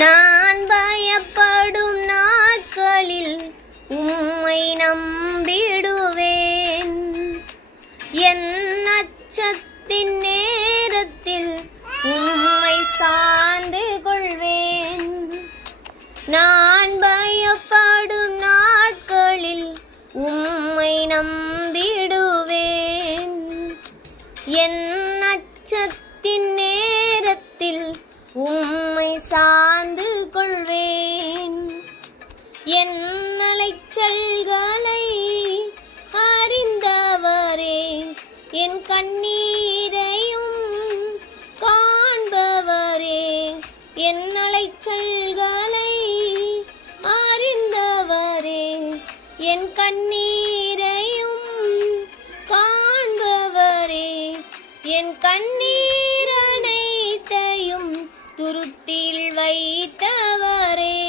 நான் பயப்படும் நாட்களில் உம்மை நம்பிடுவேன். என் அச்சத்தின் நேரத்தில் உம்மை சார்ந்து கொள்வேன். நான் பயப்படும் நாட்களில் உம்மை நம்பிடுவேன். என் அச்சத்தின் நேரத்தில் உம்மை சார்ந்து கொள்வேன். என் அலைச்சல்களை அறிந்தவரே, என் கண்ணீரையும் காண்பவரே. என் அலைச்சல்களை அறிந்தவரே, என் கண்ணீரையும் காண்பவரே. என் கண்ணீர் அனைத்தையும் துருத்தில் வைத்தவரே,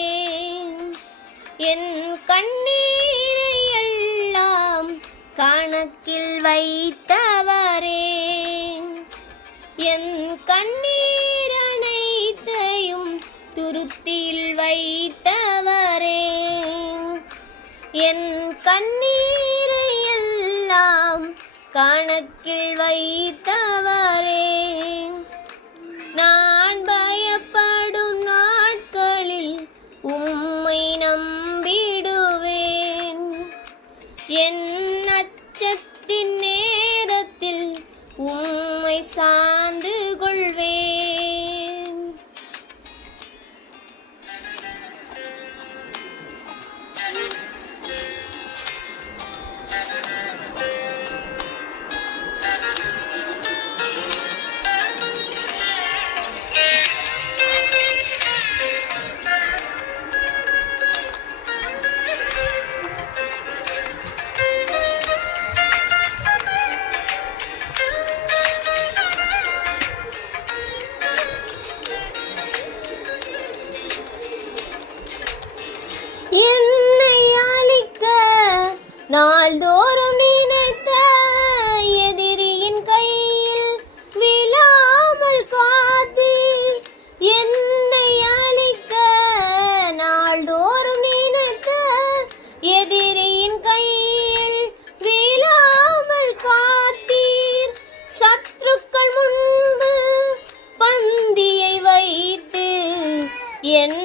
என் கண்ணீரை எல்லாம் கணக்கில் வைத்தவரே. என் கண்ணீர் அனைத்தையும் துருத்தில் வைத்தவரே, என் கண்ணீரை எல்லாம் கணக்கில் வைத்தவரே. நான் பயப்படும் நாட்களில் உம்மை நம்பிடுவேன். என் அச்சத்தின் நேரத்தில் உம்மை சார்ந்து கொள்வேன். என்னை அழிக்க நாள்தோறும் நினைத்த எதிரியின் கையில் விழாமல் காத்தீர். என்னை அழிக்க நாள்தோறும் நினைத்த எதிரியின் கையில் விழாமல் காத்தீர். சத்துருக்கள் முன்பு பந்தியை வைத்து என்